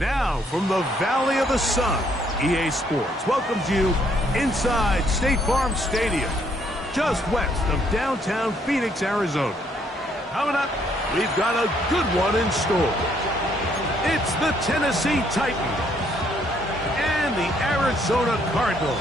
Now, from the Valley of the Sun, EA Sports welcomes you inside State Farm Stadium, just west of downtown Phoenix, Arizona. Coming up, we've got a good one in store. It's the Tennessee Titans and the Arizona Cardinals.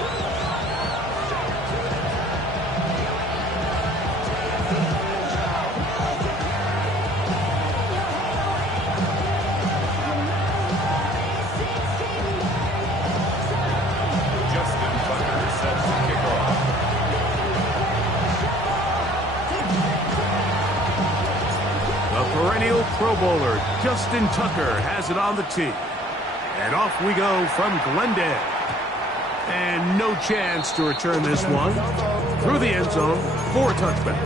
Perennial Pro Bowler Justin Tucker has it on the tee. And off we go from Glendale. And no chance to return this one. Through the end zone for a touchback.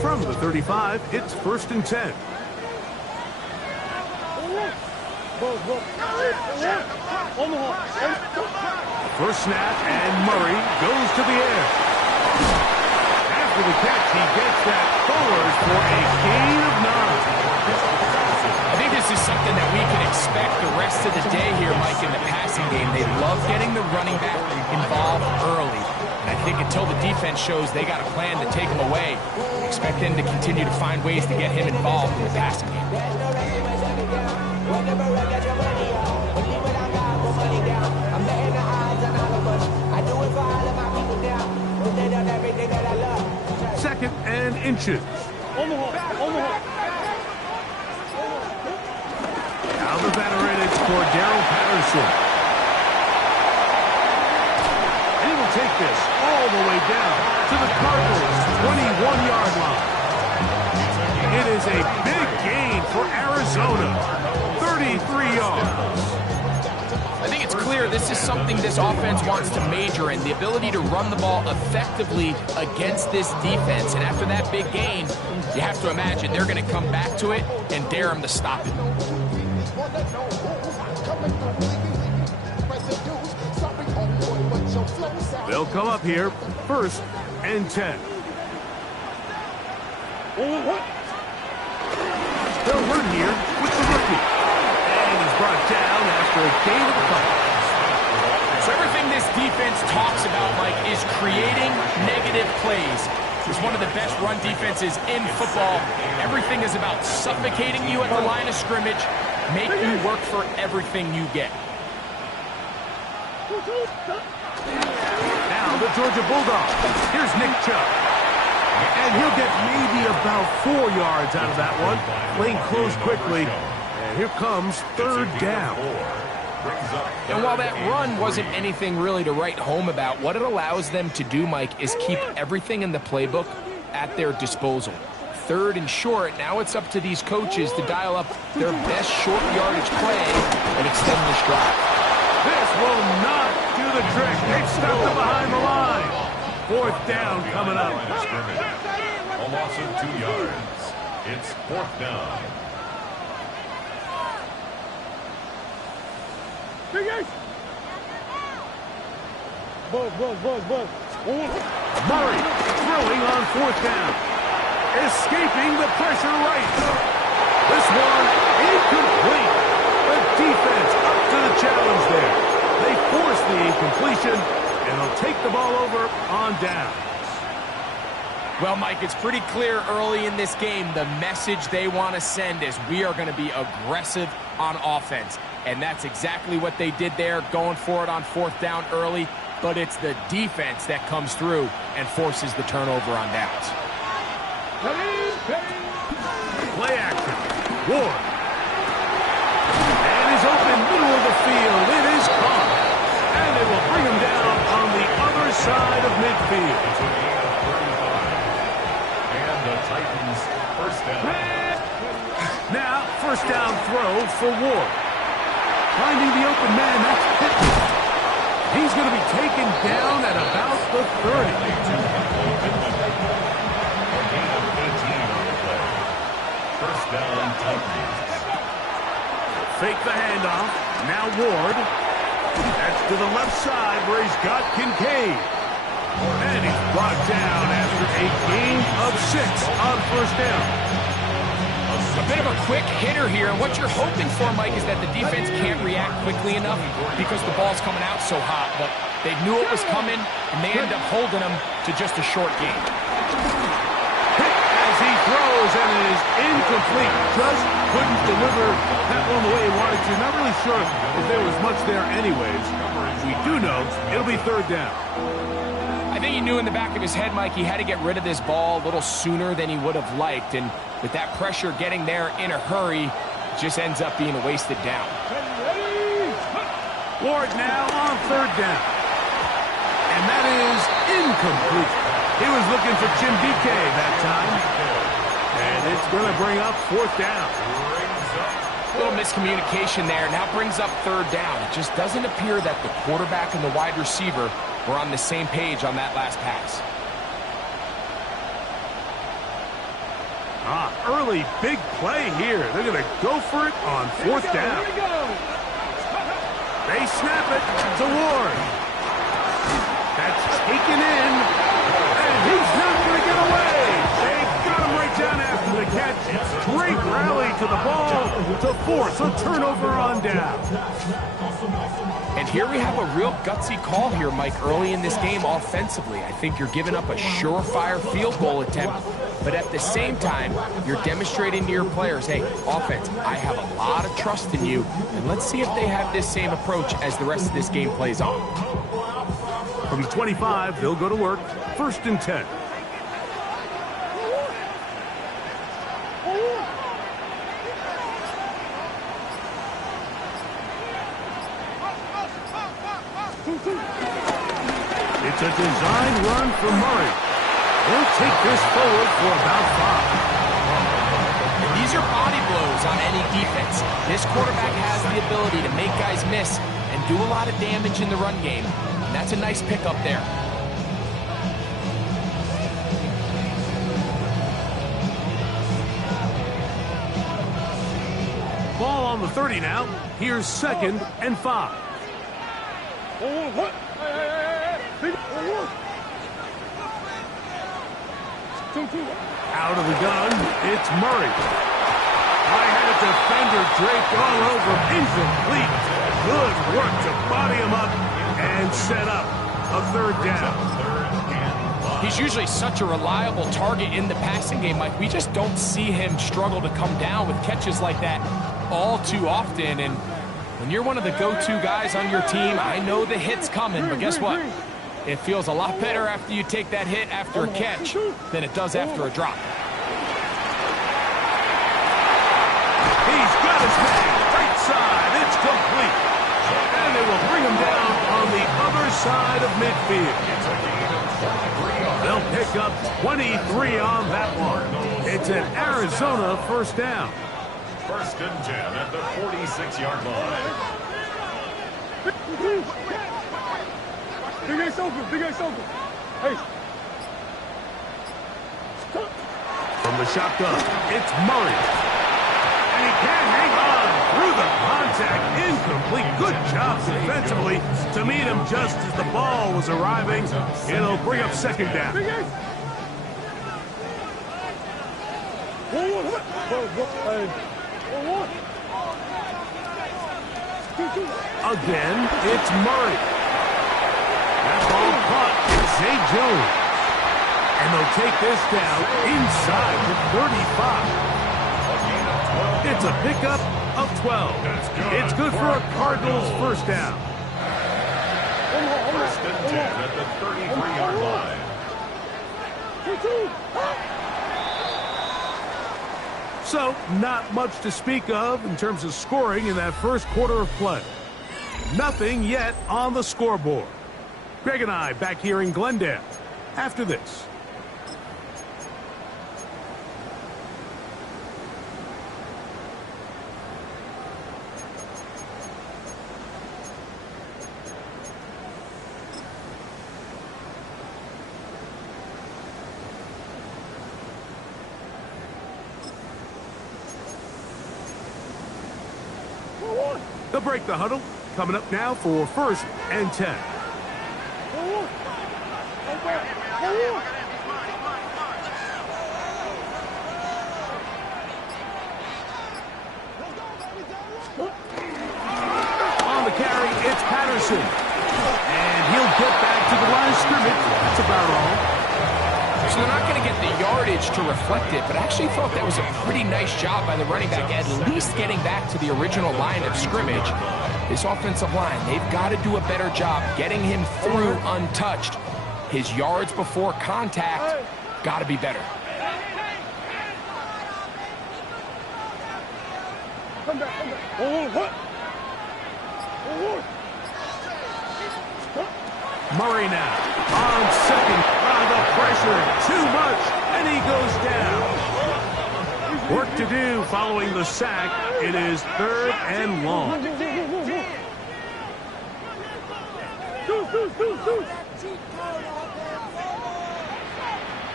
From the 35, it's 1st and 10. First snap, and Murray goes to the air. After the catch, he gets that forward for a gain of 9. I think this is something that we can expect the rest of the day here, Mike, in the passing game. They love getting the running back involved early. And I think until the defense shows they got a plan to take him away, expect them to continue to find ways to get him involved in the passing game. Second and inches. Now the veteran, it's Cordero Patterson. And he will take this all the way down to the Cardinals' 21-yard line. It is a big gain for Arizona, 33 yards. I think it's clear this is something this offense wants to major in, the ability to run the ball effectively against this defense. And after that big gain, you have to imagine they're going to come back to it and dare them to stop it. They'll come up here, 1st and 10. They'll run here with the rookie. And he's brought down after a gain of a couple. So everything this defense talks about, Mike, is creating negative plays. It's one of the best run defenses in football. Everything is about suffocating you at the line of scrimmage, make you work for everything you get. Now the Georgia Bulldogs. Here's Nick Chubb. And he'll get maybe about 4 yards out of that one. Lane closed quickly. And here comes 3rd down. And while that run wasn't anything really to write home about, what it allows them to do, Mike, is keep everything in the playbook at their disposal. 3rd and short, now it's up to these coaches to dial up their best short yardage play and extend this drive. This will not do the trick. They've stopped it behind the line. 4th down coming up. A loss of 2 yards. It's 4th down. Murray throwing on 4th down. Escaping the pressure right. This one incomplete. The defense up to the challenge there. They force the incompletion, and they'll take the ball over on downs. Well, Mike, it's pretty clear early in this game the message they want to send is we are going to be aggressive on offense. And that's exactly what they did there, going for it on 4th down early. But it's the defense that comes through and forces the turnover on downs. Play action. Ward. And he's open middle of the field. It is caught. And they will bring him down on the other side of midfield. And the Titans' 1st down. Now, 1st down throw for Ward. Finding the open man, that's Pittman. He's going to be taken down at about the 30. Touchdown Titans. Fake the handoff. Now Ward. That's to the left side where he's got Kincaid. And he's brought down after a gain of 6 on first down. A bit of a quick hitter here. What you're hoping for, Mike, is that the defense can't react quickly enough because the ball's coming out so hot. But they knew it was coming, and they end up holding them to just a short gain. Hit as he throws, and it is incomplete. Just couldn't deliver that one the way he wanted to. Not really sure if there was much there anyways. We do know it'll be third down. I think he knew in the back of his head, Mike, he had to get rid of this ball a little sooner than he would have liked. And with that pressure getting there in a hurry, it just ends up being a wasted down. Ward now on third down. And that is incomplete. He was looking for Jim DK that time. And it's going to bring up fourth down. A little miscommunication there. Now brings up third down. It just doesn't appear that the quarterback and the wide receiver were on the same page on that last pass. Early big play here. They're going to go for it on fourth down. They snap it to Ward. That's taken in. And he's not going to get away. They got him right down after the catch. Great rally to the ball to force a turnover on down. And here we have a real gutsy call here, Mike, early in this game offensively. I think you're giving up a surefire field goal attempt, but at the same time, you're demonstrating to your players, hey, offense, I have a lot of trust in you, and let's see if they have this same approach as the rest of this game plays on. From the 25, they'll go to work. First and 10. It's a design run for Murray. They'll take this forward for about 5. And these are body blows on any defense. This quarterback has the ability to make guys miss and do a lot of damage in the run game. And that's a nice pickup there. Ball on the 30 now. Here's second and 5. Out of the gun, it's Murray. High-headed defender draped all over, incomplete. Good work to body him up and set up a third down. He's usually such a reliable target in the passing game, Mike. We just don't see him struggle to come down with catches like that all too often. And when you're one of the go-to guys on your team, I know the hit's coming, but guess what? It feels a lot better after you take that hit after a catch than it does after a drop. He's got his man, right side, it's complete. And they will bring him down on the other side of midfield. They'll pick up 23 on that one. It's an Arizona first down. First and 10 at the 46-yard line. Big Ace open, Big Ace open. Hey. From the shotgun, it's Murray. And he can't hang on through the contact. Incomplete. Good job defensively to meet him just as the ball was arriving. It'll bring up second down. Big Ace. Again, it's Murray. That ball caught Zay Jones. And they'll take this down inside the 35. It's a pickup of 12. It's good for a Cardinals first down. First and 10 at the 33-yard line. So, not much to speak of in terms of scoring in that first quarter of play. Nothing yet on the scoreboard. Greg and I back here in Glendale after this. They'll break the huddle. Coming up now for 1st and 10. On the carry, it's Patterson. And he'll get back to the line of scrimmage. That's about all. So they're not going to get the yardage to reflect it, but I actually thought that was a pretty nice job by the running back, at least getting back to the original line of scrimmage. This offensive line, they've got to do a better job getting him through untouched. His yards before contact got to be better. Murray now on second. The pressure too much, and he goes down. Work to do following the sack. It is 3rd and long.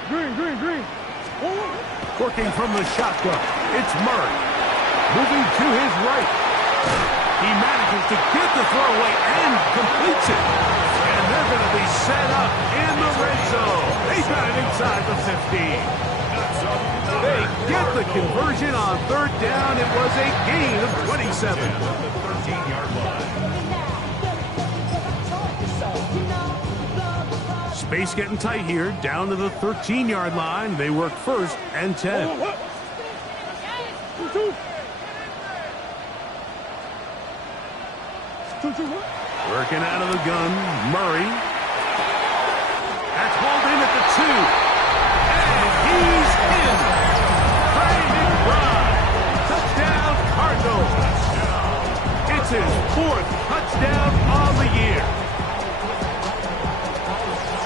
Green. Working from the shotgun, it's Murray. Moving to his right. He manages to get the throw away and completes it. And they're going to be set up in the red zone. They got it inside the 15. They get the conversion on 3rd down. It was a gain of 27. 13-yard line. Space getting tight here. Down to the 13-yard line. They work 1st and 10. Working out of the gun, Murray. That's hauled in at the 2. And he's in. Brandon Rye. Touchdown, Cardinals. It's his 4th touchdown on the year.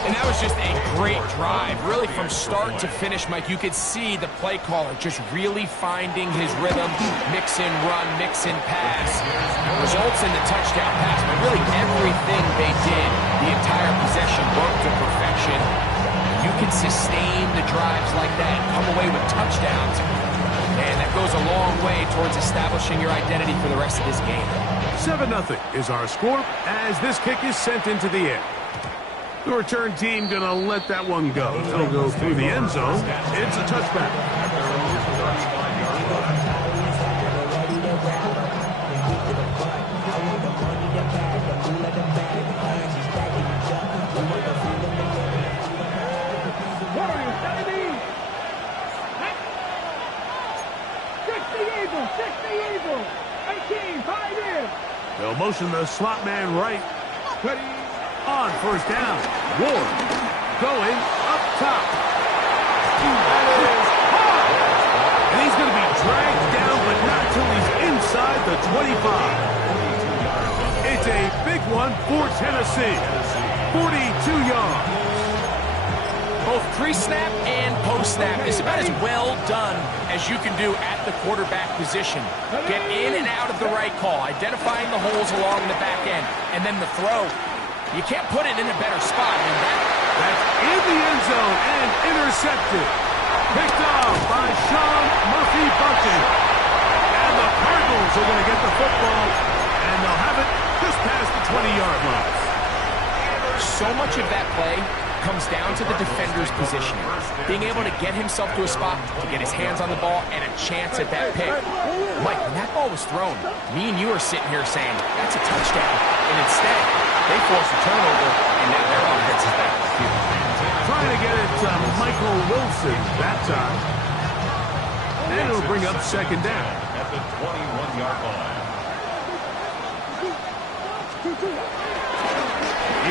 And that was just a great drive. Really from start to finish, Mike, you could see the play caller just really finding his rhythm. Mix in run, mix in pass. Results in the touchdown pass. But really everything they did, the entire possession worked to perfection. You can sustain the drives like that and come away with touchdowns. And that goes a long way towards establishing your identity for the rest of this game. 7-0 is our score as this kick is sent into the air. The return team going to let that one go. It'll go through the end zone. It's a touchback. They'll motion the slot man right. On 1st down, Ward going up top. That is hard. And he's going to be dragged down, but not until he's inside the 25. It's a big one for Tennessee. 42 yards. Both pre-snap and post-snap is about as well done as you can do at the quarterback position. Get in and out of the right call, identifying the holes along the back end, and then the throw. You can't put it in a better spot. I mean, that's in the end zone and intercepted. Picked off by Sean Murphy-Bunting. And the Cardinals are going to get the football, and they'll have it just past the 20-yard line. So much of that play comes down to the defender's positioning. Being able to get himself to a spot, to get his hands on the ball, and a chance at that pick. Mike, when that ball was thrown, me and you are sitting here saying, that's a touchdown. And instead, they force a turnover, and now their offense is back. Trying to get it to Michael Wilson that time. And it'll bring up 2nd down. At the 21-yard line.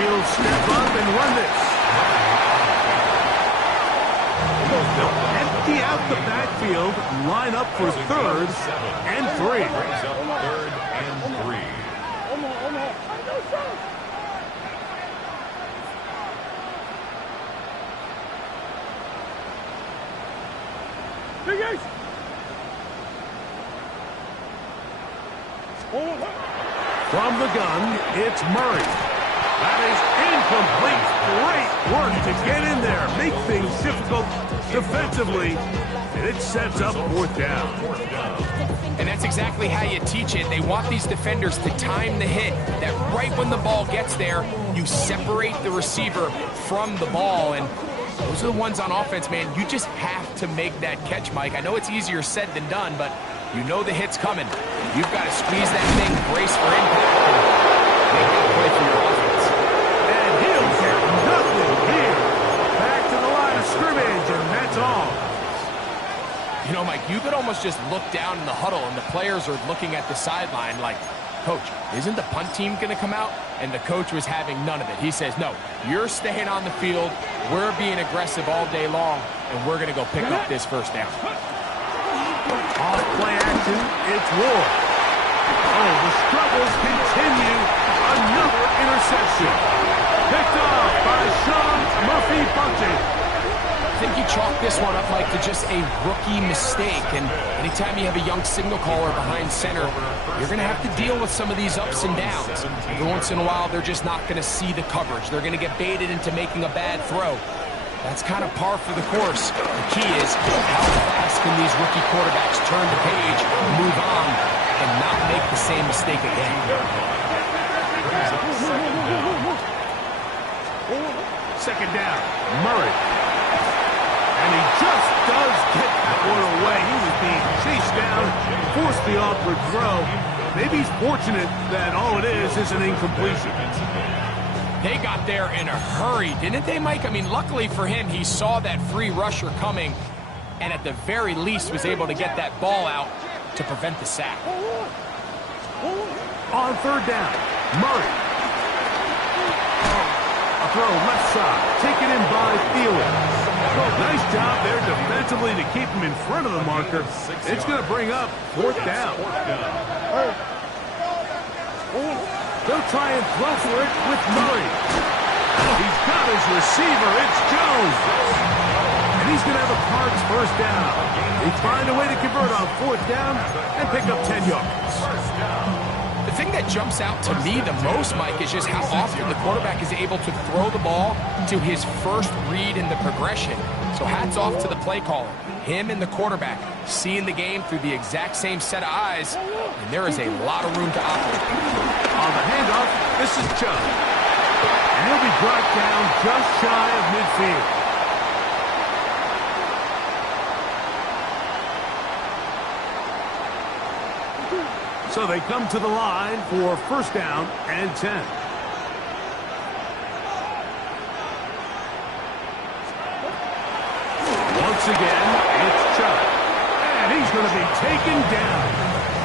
He'll step up and run this. They'll empty out the backfield, line up for 3rd and 3. Brings up 3rd and 3. From the gun, it's Murray. That is incomplete. Great work to get in there, make things difficult defensively, and it sets up 4th down. And that's exactly how you teach it. They want these defenders to time the hit, that right when the ball gets there, you separate the receiver from the ball. And those are the ones on offense, man. You just have to make that catch, Mike. I know it's easier said than done, but you know the hit's coming. You've got to squeeze that thing, brace for impact, and make that play for your offense. And he'll get nothing here. Back to the line of scrimmage, and that's all. You know, Mike, you could almost just look down in the huddle, and the players are looking at the sideline like, Coach, isn't the punt team going to come out? And the coach was having none of it. He says, no, you're staying on the field. We're being aggressive all day long, and we're going to go pick up this first down. Off play action, it's Ward. Oh, the struggles continue. Another interception. Picked off by Sean Murphy-Bunting. I think you chalk this one up, Mike, to just a rookie mistake. And anytime you have a young signal caller behind center, you're going to have to deal with some of these ups and downs. Every once in a while, they're just not going to see the coverage. They're going to get baited into making a bad throw. That's kind of par for the course. The key is how fast can these rookie quarterbacks turn the page, move on, and not make the same mistake again. Second down, Murray. And he just does get that one away. He was being chased down, forced the awkward throw. Maybe he's fortunate that all it is an incompletion. They got there in a hurry, didn't they, Mike? I mean, luckily for him, he saw that free rusher coming, and at the very least was able to get that ball out to prevent the sack. On third down, Murray. A throw left side, taken in by Thielen. Nice job there defensively to keep him in front of the marker. It's going to bring up fourth down. They'll try and throw for it with Murray. He's got his receiver. It's Jones. And he's going to have a Parks first down. They find a way to convert on fourth down and pick up 10 yards. The thing that jumps out to me the most, Mike, is just how often the quarterback is able to throw the ball to his first read in the progression. So hats off to the play caller. Him and the quarterback seeing the game through the exact same set of eyes, and there is a lot of room to operate. On the handoff, this is Chubb. And he'll be brought down just shy of midfield. So they come to the line for first down and 10. Once again, it's Chubb. And he's going to be taken down.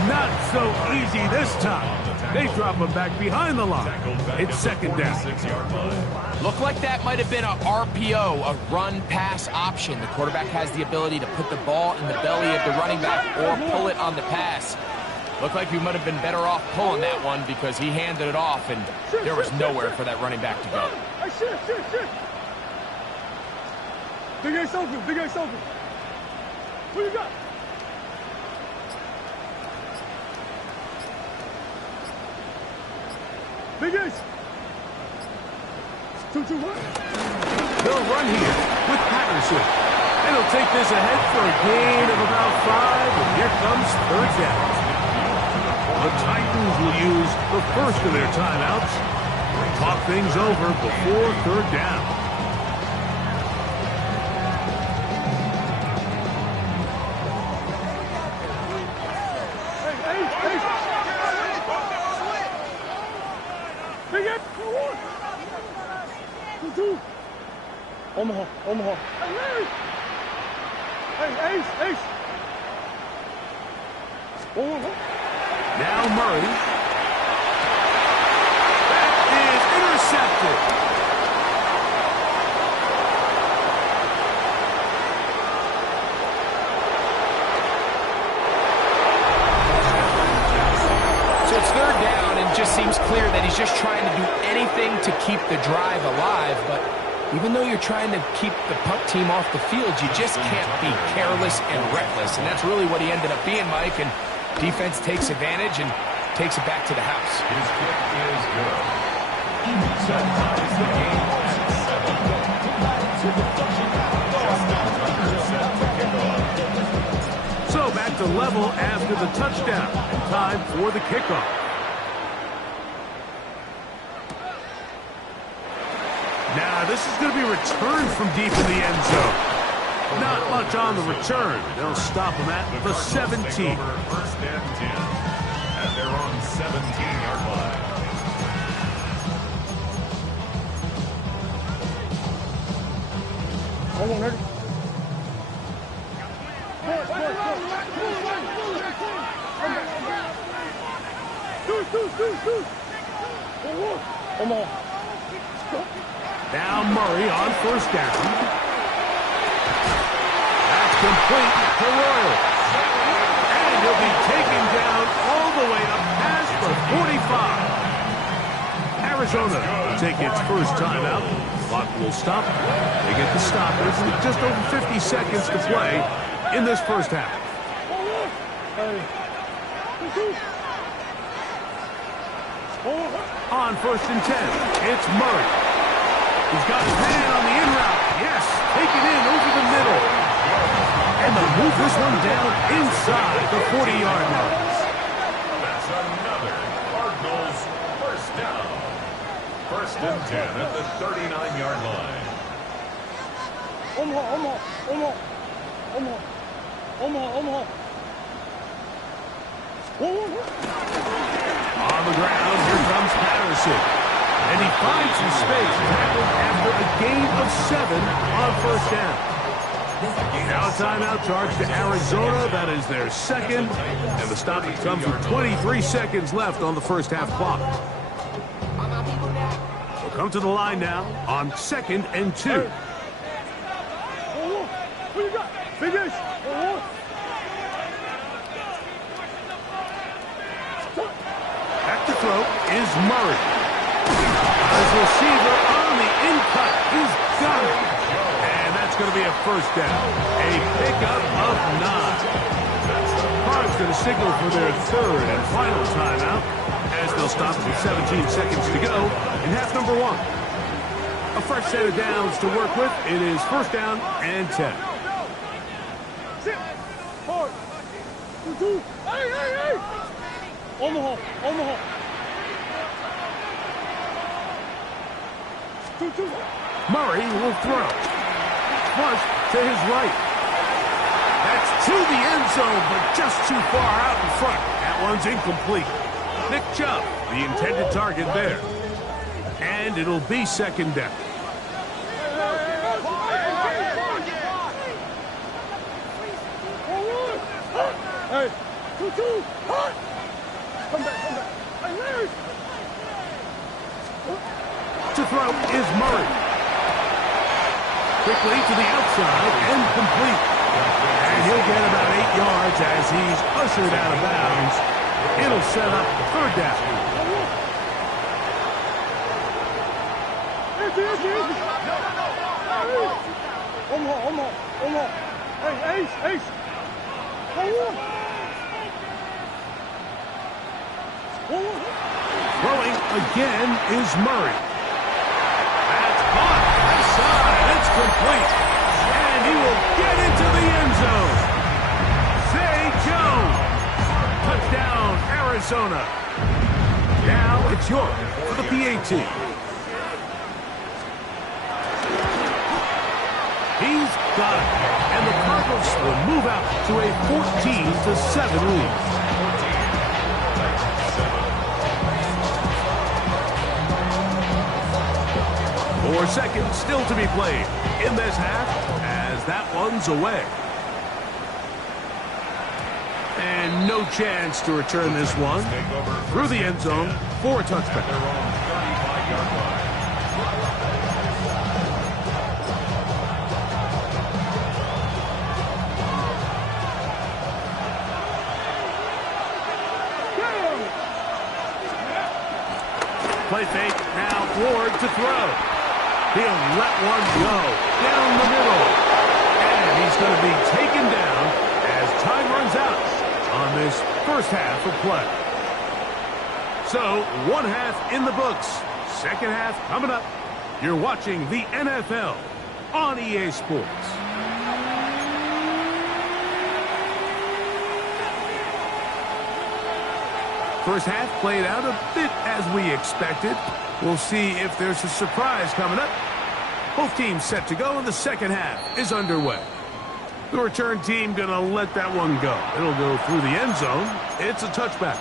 Not so easy this time. They drop him back behind the line. It's second down. Looked like that might have been a RPO, a run-pass option. The quarterback has the ability to put the ball in the belly of the running back or pull it on the pass. Looked like we might have been better off pulling that one because he handed it off, and there was nowhere for that running back to go. Hey, shit. Big Ace open. Who you got? Big Ace. 2-1. They'll run here with Patterson. And he'll take this ahead for a gain of about 5, and here comes third down. The Titans will use the first of their timeouts. Talk things over before third down. Hey. Big Ace. 2-2. Omaha. Hey, Ace. Now Murray. That is intercepted. So it's third down, and it just seems clear that he's just trying to do anything to keep the drive alive. But even though you're trying to keep the punt team off the field, you just can't be careless and reckless. And that's really what he ended up being, Mike. And defense takes advantage and takes it back to the house. His kick is good. Set ties the game at 7. So back to level after the touchdown. And time for the kickoff. Now, this is going to be returned from deep in the end zone. Not much on the return. They'll stop him at the 17. First and 10 as they're on 17-yard line. Hold on, ready? Come on. Now Murray on first down. That's complete to Royal. And he'll be taken down all the way up past the 45. Arizona will take its first timeout. Clock will stop. They get the stoppers with just over 50 seconds to play in this first half. On first and 10, it's Murray. He's got his man on the in route. Yes, take it in over the middle. And they'll move this one down inside the 40-yard line. That's another Cardinals first down. First and 10 at the 39-yard line. On the ground, here comes Patterson. And he finds some space tackled after a gain of 7 on first down. Now a timeout charge to Arizona. That is their second. And the stoppage comes with 23 seconds left on the first half clock. We'll come to the line now on 2nd and 2. What you got? Finish. Back to throw is Murray. His receiver on the in-cut. He's got it. And that's going to be a first down. A pickup of 9. Cards going to signal for their third and final timeout as they'll stop with 17 seconds to go in half number 1. A fresh set of downs to work with. It is first down and 10. Sit. Hard. 2. Hey. Omaha. 2. Murray will throw. Flush to his right. That's to the end zone, but just too far out in front. That one's incomplete. Nick Chubb, the intended target there. And it'll be second down. Hey, 2. Come back. Hey, Larry. To throw is Murray. Quickly to the outside and complete. And he'll get about 8 yards as he's ushered out of bounds. It'll set up third down. Omaha. Hey, Ace. Throwing again is Murray. That's caught. Inside. It's complete. And he will get into the end zone. Zay Jones. Touchdown, Arizona. Now it's York for the PAT. He's got it. And the Cardinals will move out to a 14-7 lead. 4 seconds still to be played in this half as that one's away. And no chance to return this one through the end zone for a touchback. Play fake, now Ward to throw. He'll let one go down the middle. And he's going to be taken down as time runs out on this first half of play. So, one half in the books. Second half coming up. You're watching the NFL on EA Sports. First half played out a bit as we expected. We'll see if there's a surprise coming up. Both teams set to go, and the second half is underway. The return team going to let that one go. It'll go through the end zone. It's a touchback.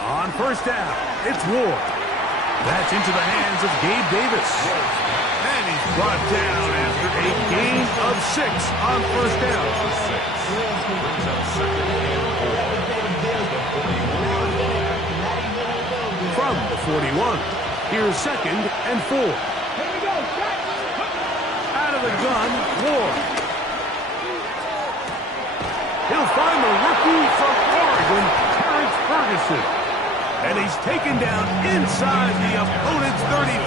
On first down, it's Ward. That's into the hands of Gabe Davis. And he's brought down after a gain of 6 on first down. From the 41, here's 2nd and 4. Out of the gun, Ward. He'll find the rookie from Oregon, Ferguson, and he's taken down inside the opponent's 35.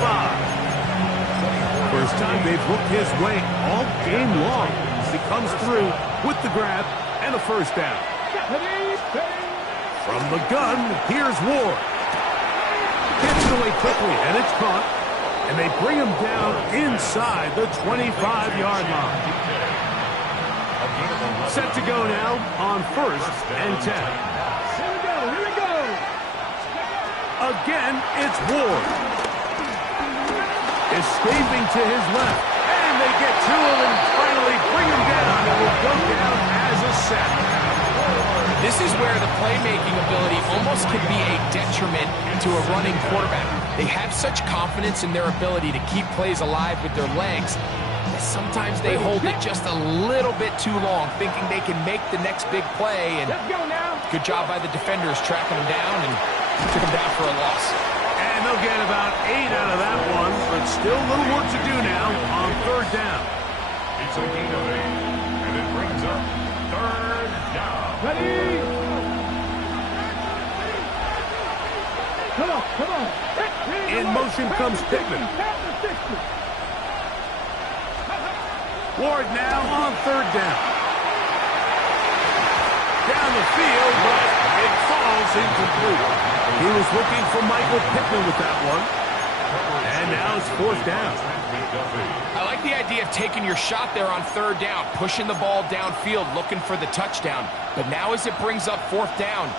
First time they've looked his way all game long. He comes through with the grab and a first down. From the gun, here's Ward. Gets it away quickly, and it's caught. And they bring him down inside the 25-yard line. Set to go now on 1st and 10. Again, it's Ward. Escaping to his left. And they get to him and finally bring him down. It will go down as a sack. This is where the playmaking ability almost could be a detriment to a running quarterback. They have such confidence in their ability to keep plays alive with their legs that sometimes they hold it just a little bit too long, thinking they can make the next big play. And good job by the defenders tracking him down and took him down for a loss. And they'll get about 8 out of that one, but still a little work to do now on 3rd down. It's a gain of 8, and it brings up 3rd down. Ready? Come on. In motion comes Pittman. Ward now on 3rd down. Down the field, but it falls incomplete. He was looking for Michael Pittman with that one. And now it's 4th down. I like the idea of taking your shot there on 3rd down, pushing the ball downfield, looking for the touchdown. But now as it brings up 4th down,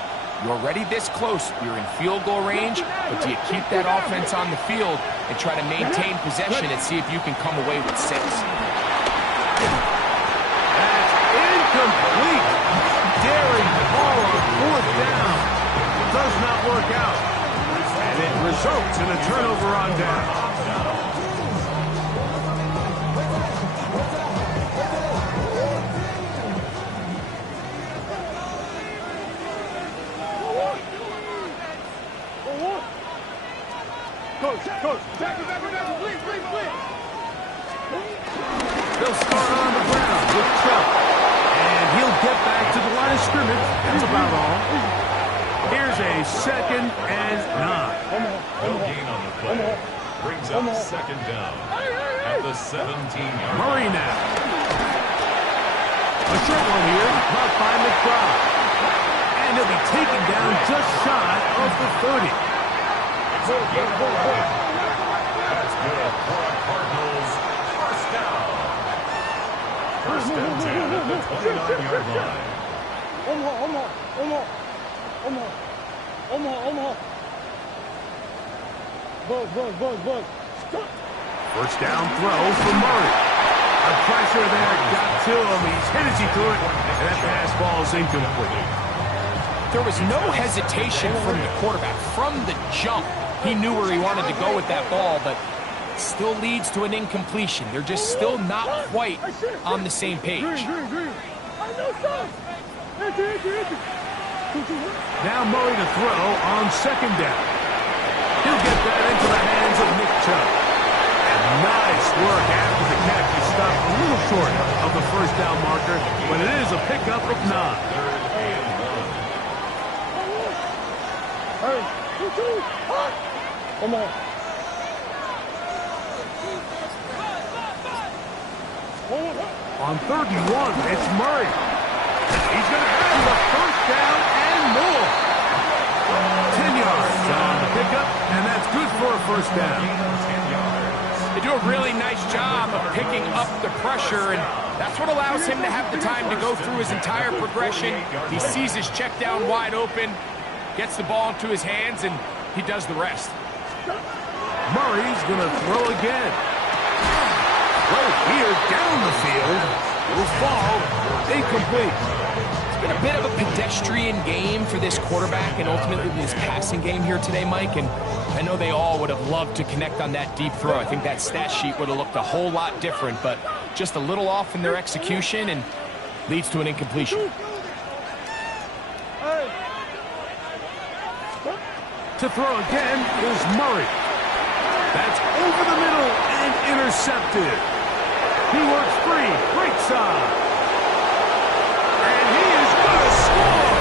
you're already this close. You're in field goal range, but do you keep that offense on the field and try to maintain possession and see if you can come away with 6? That's incomplete. Daring ball on 4th down. Does not work out. And it results in a turnover on down. Coach, back, please. They'll start on the ground with Chubb. And he'll get back to the line of scrimmage. That's about all. Here's a 2nd and 9. No gain on the play. Brings up 2nd down at the 17-yard line. Murray now. A short one here, caught by McBride. And he'll be taken down just shy of the 30. It's a gain of 11. That's good for a Cardinals first down. 1st and 10 at the 29-yard line. Omaha. Buzz. Stop. First down throw for Murray. A pressure there got to him. He's hit as he threw it, and that pass ball is incomplete. There was no hesitation from the quarterback. From the jump, he knew where he wanted to go with that ball, but it still leads to an incompletion. They're just still not quite on the same page. Green. I know, son. Now Murray to throw on 2nd down. He'll get that into the hands of Nick Chubb. And nice work after the catch. He stopped a little short of the first down marker, but it is a pickup of 9. Come on. On 3rd and 1, it's Murray. He's going to have the first down and more. 10 yards on the pickup, and that's good for a first down. They do a really nice job of picking up the pressure, and that's what allows him to have the time to go through his entire progression. He sees his check down wide open, gets the ball into his hands, and he does the rest. Murray's going to throw again. Right here, down the field. Will fall incomplete. It's been a bit of a pedestrian game for this quarterback and ultimately this passing game here today, Mike. And I know they all would have loved to connect on that deep throw. I think that stat sheet would have looked a whole lot different, but just a little off in their execution and leads to an incompletion. To throw again is Murray. That's over the middle and intercepted. He works free, right side. And he is going to score.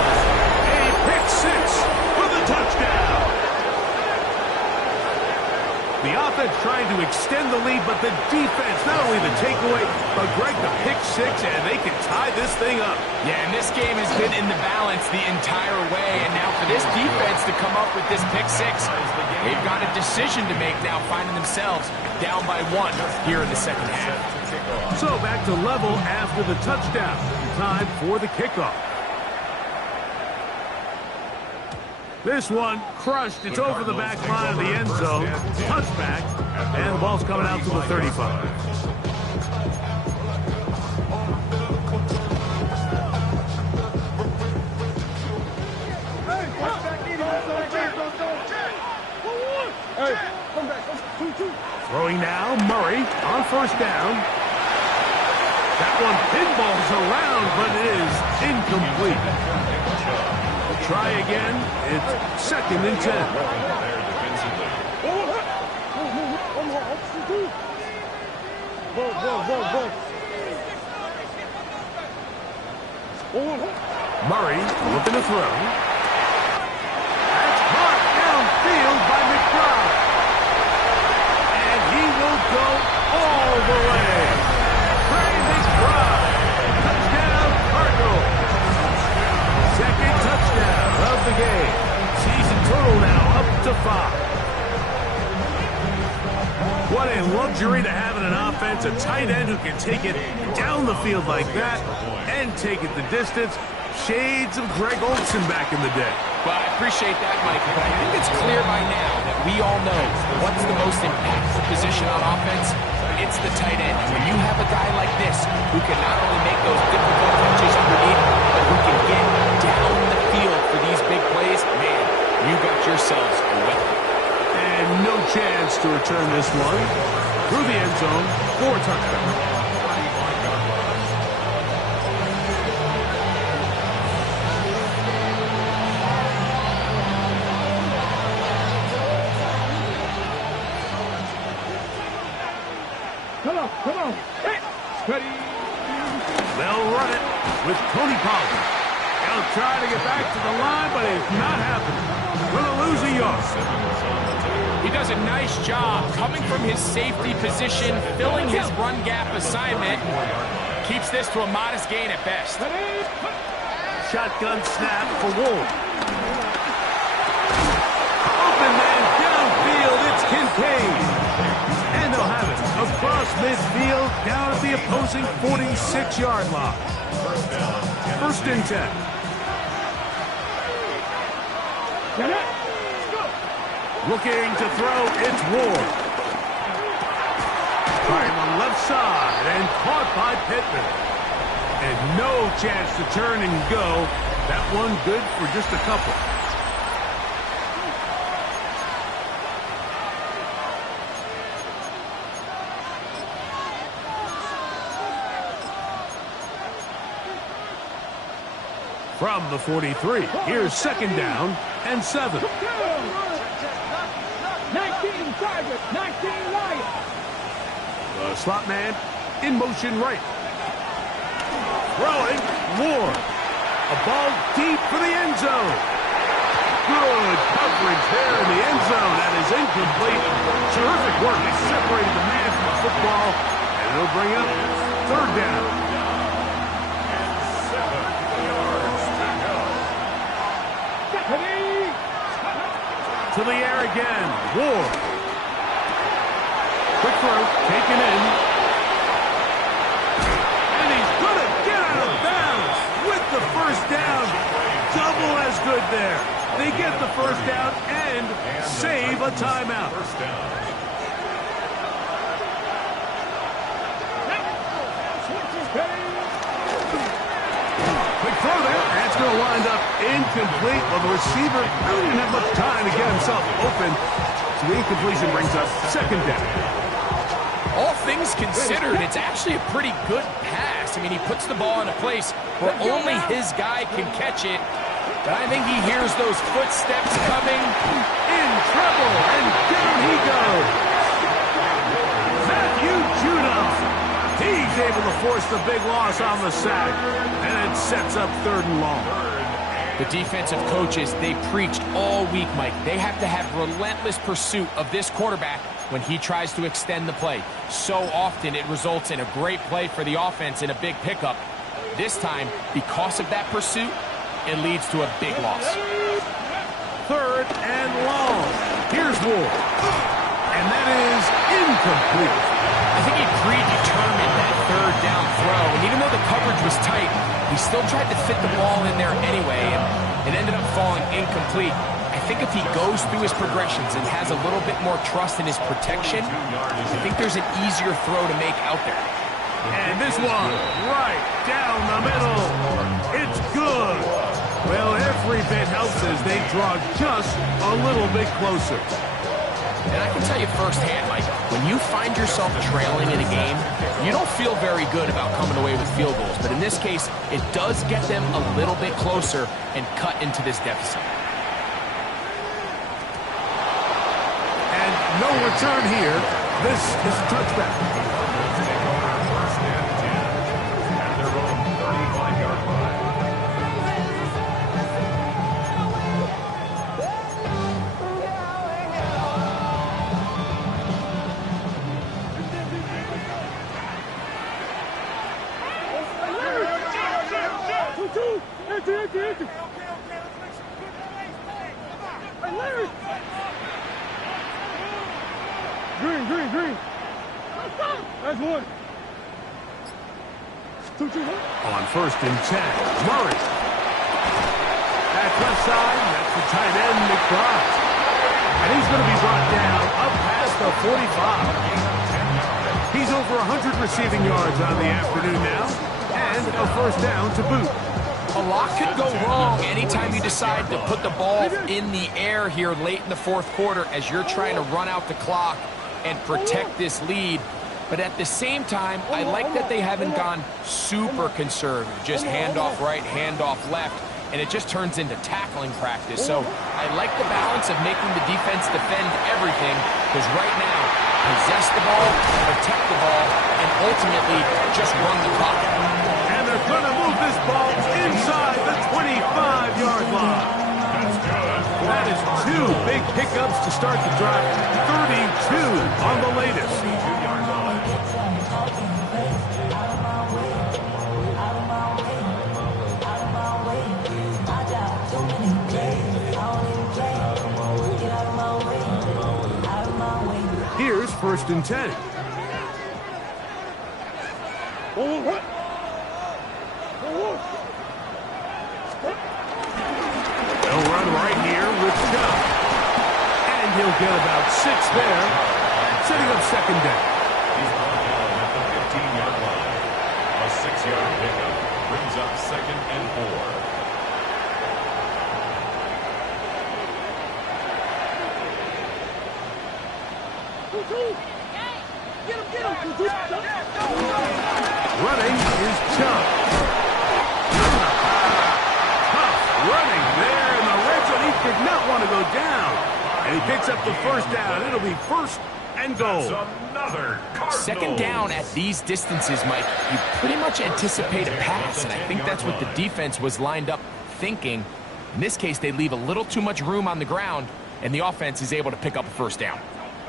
A pick six for the touchdown. The offense trying to extend the lead, but the defense, not only the takeaway, but Greg, the pick six, and they can tie this thing up. Yeah, and this game has been in the balance the entire way, and now for this defense to come up with this pick six, they've got a decision to make now, finding themselves down by 1 here in the second half. So back to level after the touchdown. Time for the kickoff. This one crushed. It's over the back line of the end zone. Touchback. And the ball's coming out to the 35. Throwing now, Murray on first down. That one pinballs around, but it is incomplete. Try again. It's 2nd and 10. Murray looking to throw. That's caught downfield by McBride. And he will go all the way. Trey McBride. Touchdown, Cardinals. Second touchdown of the game. Season total now up to 5. What a luxury to have in an offense, a tight end who can take it down the field like that and take it the distance. Shades of Greg Olsen back in the day. Well, I appreciate that, Mike, but I think it's clear by now that we all know what's the most impactful position on offense. It's the tight end. And when you have a guy like this who can not only make those difficult catches underneath, but who can get down the field for these big plays, man, you got yourselves a weapon. And no chance to return this one. Through the end zone for a touchdown. Come on. Hey. Ready. They'll run it with Tony Pollard. He'll try to get back to the line, but it's not happening. Going to lose a yard. He does a nice job coming from his safety position, filling his run gap assignment. Keeps this to a modest gain at best. Shotgun snap for Wolf. Open man downfield. It's Kincaid. And they'll have it across midfield down at the opposing 46-yard line. 1st and 10. Looking to throw, it's Ward. Trying on the left side and caught by Pittman. And no chance to turn and go. That one good for just a couple. From the 43, here's 2nd down and 7. 19 Tigers, 19 Lions. The slot man in motion right. Throwing, Ward. A ball deep for the end zone. Good coverage there in the end zone. That is incomplete. Terrific work. They separated the man from the football, and it'll bring up 3rd down. To the air again. Ward. Quick throw. Taken in. And he's going to get out of bounds with the first down. Double as good there. They get the first down and save a timeout. First down. Quick throw there. That's going to wind up incomplete. Well, the receiver really didn't have much time to get himself open. So the incompletion brings up second down. All things considered, it's actually a pretty good pass. I mean, he puts the ball in a place where only his guy can catch it. But I think he hears those footsteps coming. In trouble, and down he goes. Matthew Judon. He's able to force the big loss on the sack, and it sets up 3rd and long. The defensive coaches, they preached all week, Mike. They have to have relentless pursuit of this quarterback when he tries to extend the play. So often it results in a great play for the offense and a big pickup. This time, because of that pursuit, it leads to a big loss. 3rd and long. Here's Ward. And that is incomplete. I think he predetermined that 3rd down throw, and even though the coverage was tight, he still tried to fit the ball in there anyway, and it ended up falling incomplete. I think if he goes through his progressions and has a little bit more trust in his protection, I think there's an easier throw to make out there. And this one, right down the middle. It's good. Well, every bit helps as they draw just a little bit closer. And I can tell you firsthand, Mike, when you find yourself trailing in a game, you don't feel very good about coming away with field goals. But in this case, it does get them a little bit closer and cut into this deficit. And no return here. This is a touchback. Take over 1st and 10 at their own 35-yard line. Empty. Hey, Larry. Green. That's one. 2-1. On 1st and 10, Murray. Back left side, that's the tight end, McBride. And he's going to be brought down up past the 45. He's over 100 receiving yards on the afternoon now, and a 1st down to boot. A lot could go wrong anytime you decide to put the ball in the air here late in the 4th quarter as you're trying to run out the clock and protect this lead. But at the same time, I like that they haven't gone super conservative, just handoff right, handoff left, and it just turns into tackling practice. So I like the balance of making the defense defend everything, because right now, possess the ball, protect the ball, and ultimately just run the clock. And they're going to move this ball inside the 25-yard line. That's good. That is 2 big pickups to start the drive. 32 on the latest. 2-yard line. Here's 1st and 10. They'll run right here with Chubb. And he'll get about 6 there, setting up 2nd down. He's brought down at the 15-yard line. A 6-yard pickup brings up 2nd and 4. Running is Chubb. Tough running there in the red zone. He did not want to go down. And he picks up the 1st down. It'll be 1st and goal. Another Cardinals. 2nd down at these distances, Mike, you pretty much anticipate a pass, and I think that's what the defense was lined up thinking. In this case, they leave a little too much room on the ground, and the offense is able to pick up a 1st down.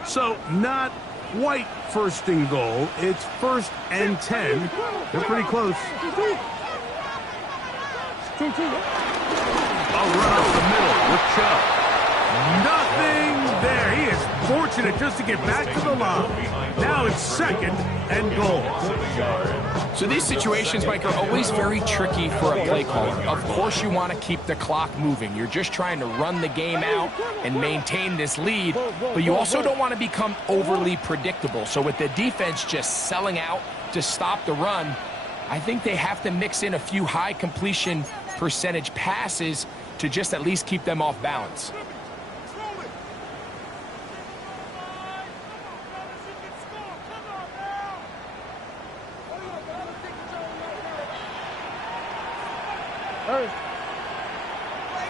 So not quite 1st and goal. It's 1st and 10. They're pretty close. A run up the middle with Chubb. Nothing fortunate just to get back to the line. Now it's 2nd and goal. So these situations, Mike, are always very tricky for a play caller. Of course you want to keep the clock moving. You're just trying to run the game out and maintain this lead, but you also don't want to become overly predictable. So with the defense just selling out to stop the run, I think they have to mix in a few high completion percentage passes to just at least keep them off balance. Hey.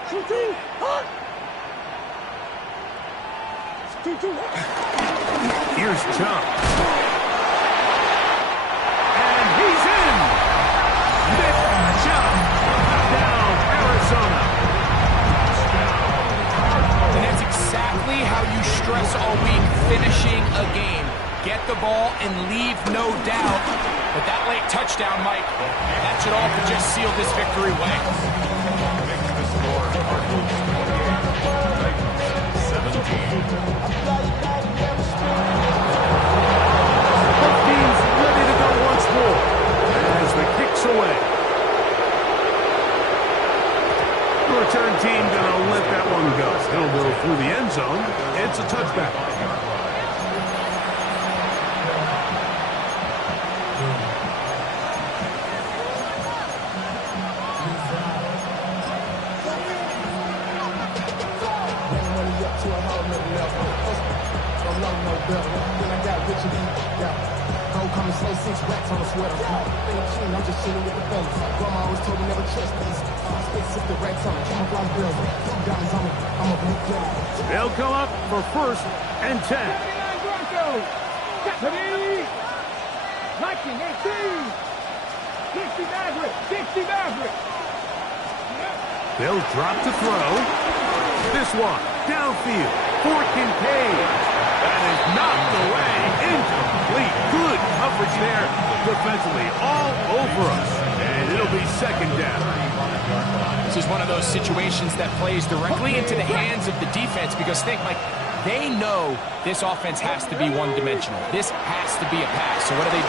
2-2. Hot. 2-2. Here's Chubb. And he's in. Nick Chubb. Down, Arizona. And that's exactly how you stress all week, finishing a game. Get the ball and leave no doubt. But that late touchdown, Mike, that should all but just seal this victory away. Both teams ready to go once more as the kick's away. The return team gonna let that one go. It'll go through the end zone. It's a touchback. They'll come up for 1st and 10. 60 Maverick. They'll drop to throw. This one, downfield, for Kincaid. That is knocked away, incomplete. Good coverage there defensively, all over us. And it'll be 2nd down. This is one of those situations that plays directly into the hands of the defense because think, like, they know this offense has to be one-dimensional. This has to be a pass. So what do?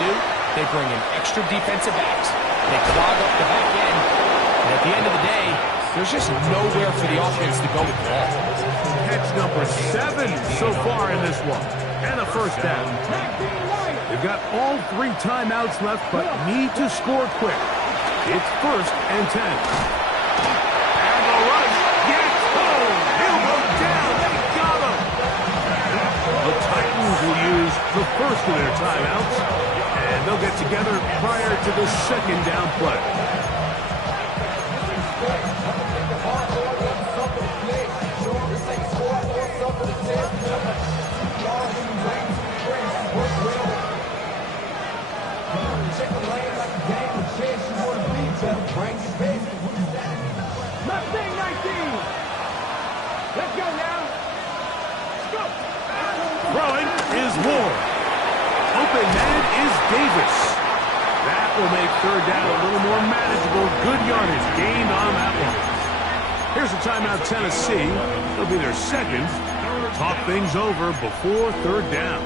They bring in extra defensive backs. They clog up the back end. And at the end of the day, there's just nowhere for the offense to go with the ball. Catch number 7 so far in this one. And a 1st down. They've got all 3 timeouts left, but need to score quick. It's 1st and 10. And the rush gets home. He'll go down. They got him. The Titans will use the first of their timeouts, and they'll get together prior to the 2nd down play. Mustang 19. Let's go now. Let's go. Throwing is Ward. Open man is Davis. That will make 3rd down a little more manageable. Good yardage gained on that one. Here's a timeout, Tennessee. It'll be their 2nd. Talk things over before 3rd down.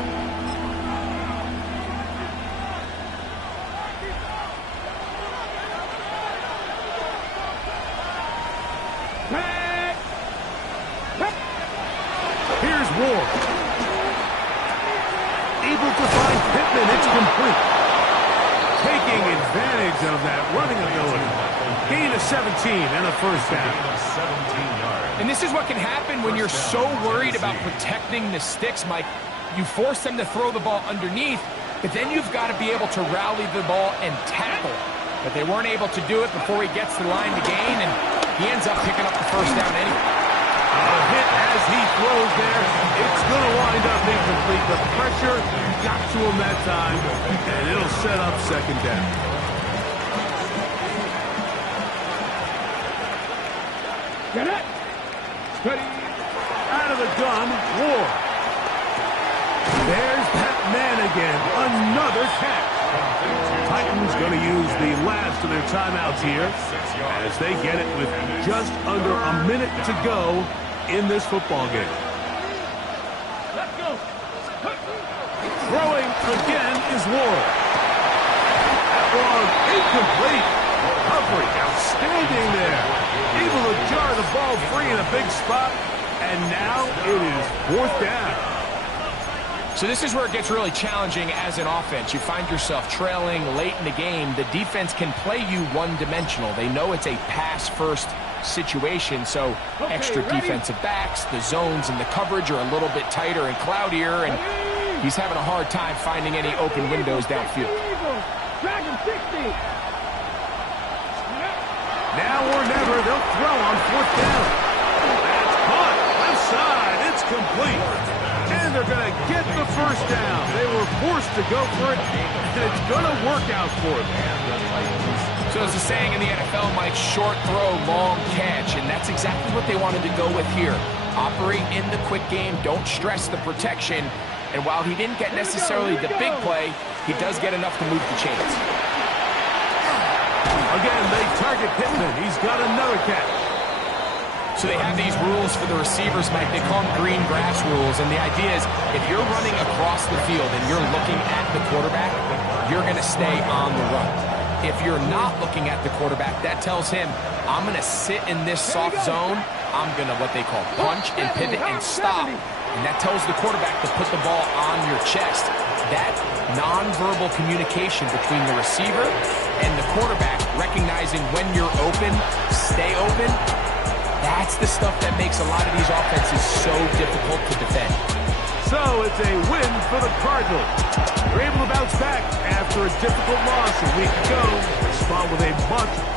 Here's Ward. Able to find Pittman. It's complete. Taking advantage of that running ability. Gain of 17 and a 1st down. And this is what can happen when you're so worried about protecting the sticks, Mike. You force them to throw the ball underneath, but then you've got to be able to rally the ball and tackle. But they weren't able to do it before he gets the line to gain, and he ends up picking up the 1st down anyway. A hit as he throws there. It's going to wind up incomplete. The pressure got to him that time, and it'll set up 2nd down. Get it. Ready. Out of the gun, Ward. There's that man again. Another catch. Titans going to use the last of their timeouts here as they get it with just under a minute to go in this football game. Let's go. Throwing again is Ward. That one incomplete. Recovery outstanding there. Able to jar the ball free in a big spot. And now it is 4th down. So this is where it gets really challenging as an offense. You find yourself trailing late in the game. The defense can play you one-dimensional. They know it's a pass-first situation, so extra defensive backs, the zones and the coverage are a little bit tighter and cloudier, and he's having a hard time finding any open windows downfield. Dragon 60. Now or never, they'll throw on 4th down. That's caught. Left side. It's complete. And they're going to get the first down. They were forced to go for it, and it's going to work out for them. So as the saying in the NFL, Mike, short throw, long catch, and that's exactly what they wanted to go with here. Operate in the quick game, don't stress the protection, and while he didn't get necessarily the big play, he does get enough to move the chains. Again, they target Pittman. He's got another catch. So they have these rules for the receivers, Mike. They call them green grass rules, and the idea is if you're running across the field and you're looking at the quarterback, you're going to stay on the run. If you're not looking at the quarterback, that tells him, I'm going to sit in this soft zone. I'm going to what they call punch and pivot and stop. And that tells the quarterback to put the ball on your chest. That nonverbal communication between the receiver and the quarterback, recognizing when you're open, stay open, that's the stuff that makes a lot of these offenses so difficult to defend. So it's a win for the Cardinals. They're able to bounce back after a difficult loss a week ago. Respond with a much better